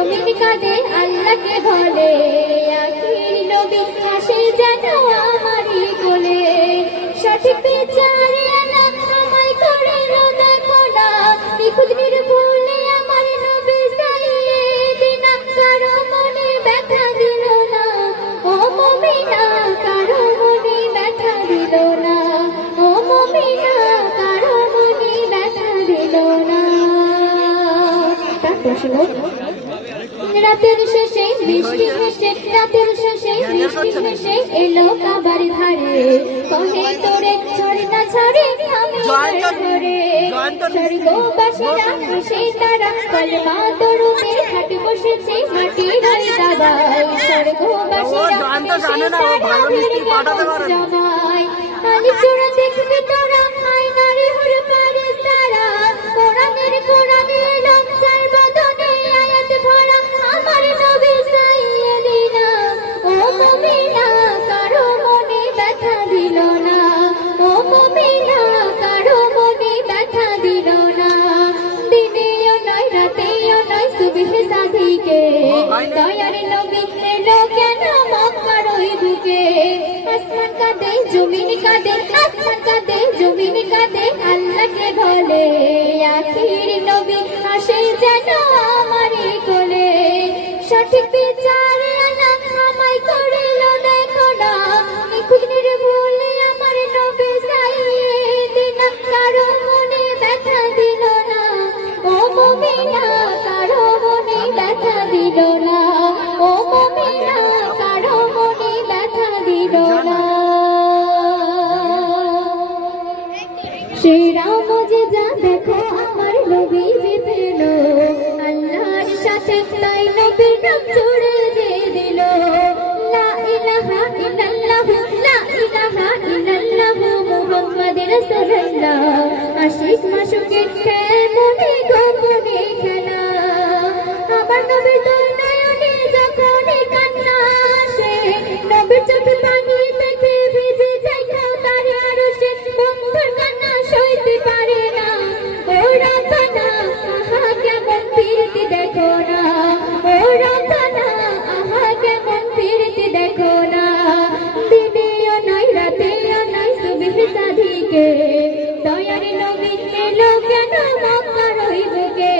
জমিন কাঁদে আল্লাহকে বলে আখির নবী আসে যেন আমারই কোলে সঠিক বিচারে আনা আমায় করিল দেখো না নিখুঁত নির্ভুলে আমার নবী সাইয়েদিনা কারো মনে ব্যথা দিল না ও মুমিনা কারো মনে ব্যথা দিল না ও মুমিনা কারো মনে ব্যথা দিল না তারপর শুনো রাতের শেষে বৃষ্টি হেসে রাতের শেষে বৃষ্টি হেসে এলো কাবার ধারে কহে তোরে ছড়ে না ছড়ে আমি ধরে স্বর্গবাসীরা খুশি তারা কলমা তরুণে হাট বসেছে মাটির দাবায় স্বর্গবাসীরা খুশি তারা জামাই আলি চূড়া দেখবি তোরা আয়নারে হুর পারে তারা কোরআনের কোরআনে লজ্জার বদনে আয়াত ভরা আমার নবী সাইয়েদিনা ও মুমিনা কারো মনে ব্যথা দিল না ও মুমিনা কারো মনে ব্যথা দিল না দিনেও নয় রাতেও নয় সুবহ সাদিকে দয়ার নবী এলো কেন মক্কার ওই বুকে আসমান কাঁদে জমিন কাঁদে আসমান কাঁদে জমিন কাঁদে আল্লাহকে বলে আখির নবী আসে যেন আমারই কোলে সঠিক বিচারে আনা আমায় করিল দেখো না নিখুঁত নির্ভুলে আমার নবী সাইয়েদিনা কারো মনে ব্যথা দিল না ও মুমিনা কারো মনে ব্যথা দিল না ও মুমিনা কারো মনে ব্যথা দিল না সেরা মুজিজা দেখো আমার নবী যে পেল আল্লাহর সাথে তাই নবীর নাম জুড়ে যে দিল লা ইলাহা ইল্লাল্লাহ লা ইলাহা ইল্লাল্লাহ মুহাম্মাদুর রাসূলুল্লাহ আশিক মাশুকের মনে গোপনে খেলা আমার নবীর দুই নয়নে যখন কান্না আসে নবীর চোখে পানি দেখে ভিজে যায় তারে আরো সে বন্ধুর কান্না সইতে পারে না ও রাব্বানা আহা কেমন ফিরতি দেখো না ও রাব্বানা আহা কেমন ফিরতি দেখো না দিনেও নয় রাতেও নয় সুবহ সাদিকে দয়ার নবী এলো কেন মক্কার ওই বুকে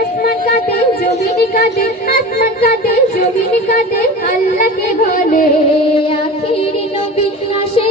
আসমান কাঁদে জমিন কাঁদে আসমান কাঁদে জমিন কাঁদে আল্লাহকে বলে আখির নবী আসে